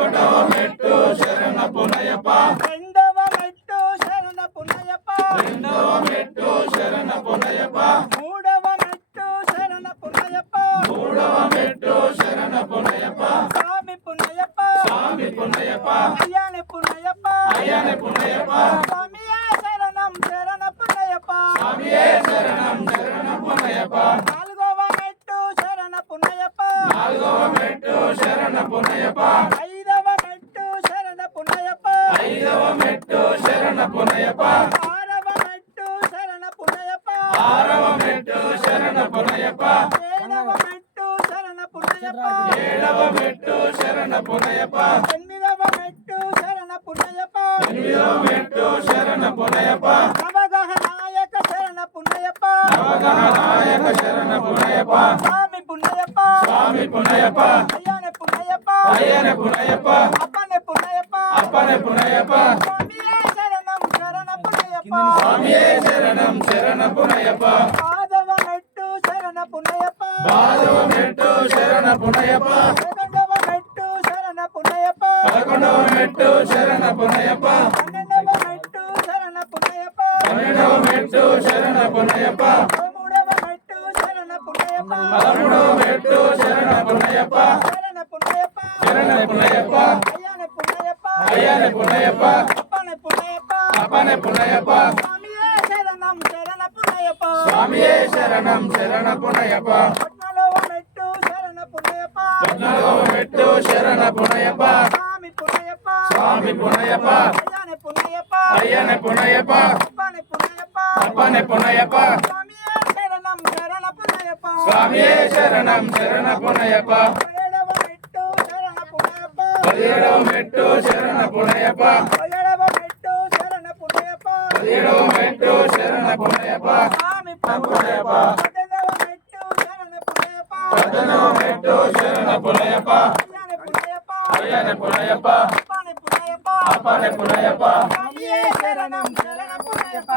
ఒకటవ మెట్టు శరణపునయప రెండవ మెట్టు శరణపునయప రెండవ మెట్టు శరణపునయప మూడవ మెట్టు శరణపునయప మూడవ మెట్టు శరణపునయప స్వామి పునయప స్వామి పునయప అయ్యనే పునయప అయ్యనే పునయప స్వామియే శరణం శరణపునయప స్వామియే శరణం శరణపునయప నాలుగవ మెట్టు శరణపునయప నాలుగవ మెట్టు శరణపునయప ఐదవ మెట్టు శరణపునయప ఐదవ మెట్టు శరణపునయప ఆరవ మెట్టు శరణపునయప ఆరవ మెట్టు శరణపునయప ఏడవ మెట్టు శరణపునయప ఏడవ మెట్టు శరణపునయప ఎనిమిదవ మెట్టు శరణపునయప ఎనిమిదవ మెట్టు శరణపునయప నవగ్రహ నాయక శరణపునయప నవగ్రహ నాయక శరణపునయప స్వామి పునయప స్వామి పునయప అయ్యనే పునయప అయ్యనే పునయప అప్పనే పునయప అప్పనే పునయప స్వామియే శరణం శరణపునయప స్వామియే శరణం శరణపునయప పాదవ మెట్టు శరణపునయప పాదవ మెట్టు శరణపునయప పదకొండవ మెట్టు శరణపునయప పదకొండవ మెట్టు శరణపునయప పన్నెండవ మెట్టు శరణపునయప పన్నెండవ మెట్టు శరణపునయప పదమూడవ మెట్టు శరణపునయప పదమూడవ మెట్టు శరణపునయప శరణపునయప శరణపునయప అయ్యనే పునయప అయ్యనే పునయప అప్పనే పునయప అప్పనే పునయప స్వామియే శరణం శరణపునయప స్వామియే శరణం శరణపునయప పద్నాలుగవ మెట్టు శరణపునయప పద్నాలుగవ మెట్టు శరణపునయప స్వామి పునయప స్వామి పునయప అయ్యనే పునయప అయ్యనే పునయప అప్పనే పునయప అప్పనే పునయప స్వామియే శరణం శరణపునయప స్వామియే శరణం శరణపునయప ఏడవ మెట్టు శరణపునయప పదిహేడవ మెట్టు శరణపునయప ఏడవ మెట్టు శరణపునయప పదిహేడవ మెట్టు శరణపునయప స్వామి పునయప పద్దెనిమిదవ మెట్టు శరణపునయప పద్దెనిమిదవ మెట్టు శరణపునయప అయ్యనే పునయప అయ్యనే పునయప అప్పనే పునయప అప్పనే పునయప స్వామియే శరణం శరణపునయప